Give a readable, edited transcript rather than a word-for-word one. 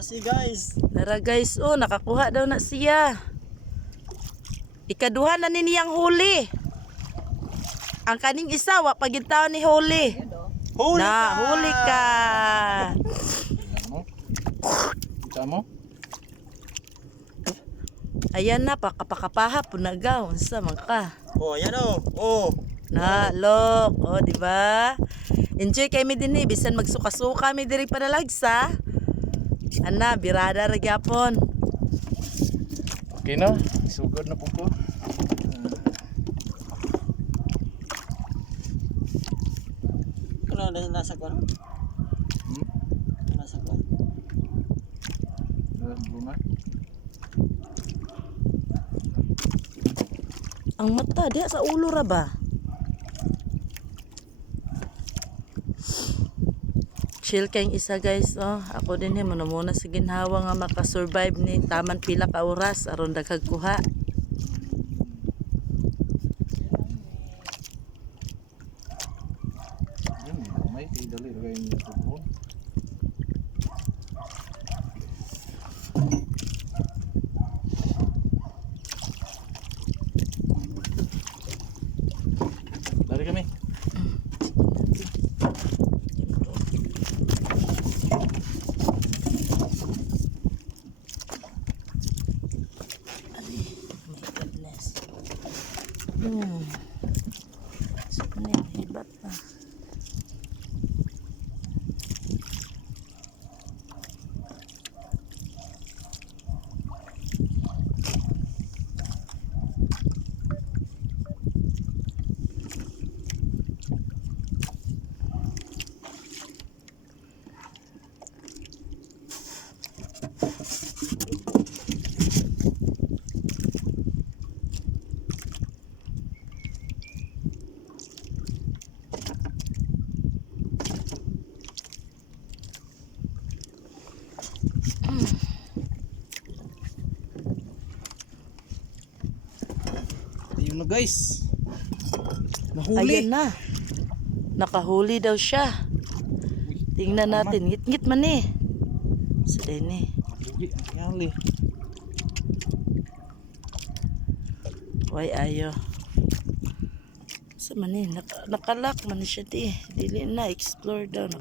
kasi guys. Nara guys, oh nakakuha daw na siya. Ikaduha na ni niyang huli. Ang kaning isa wa pagitaw ni huli. Huli Na ka! huli ka. Kita mo? Ayan na pakapakapaha punagaw unsa man ka. Oh, yan oh. Oh. Na look, oh di ba? Enjoy kay mi dinhi bisan magsuka-suka mi diri panalagsa. Ana birada ra gyapon. Okay na. Sugod na po ko. Ano nasa kwan? Nasa kwan. Bunga. Ang mata dia sa ulo ra ba? Chill kayong isa guys, oh. Ako din muna sa ginhawa nga makasurvive ni taman pila ka oras aron daghag kuha. May dali rin yung tubon. Lari kami. My goodness. Ano hibat na. Ayun na guys. Nahuli. Ayan na. Nakahuli daw siya. Tingnan natin. Ngit-ngit man eh. Sa din eh. Huli. Nangyali. Why ayo? Sa man eh. Nakalak man siya di. Dili na. Explore daw.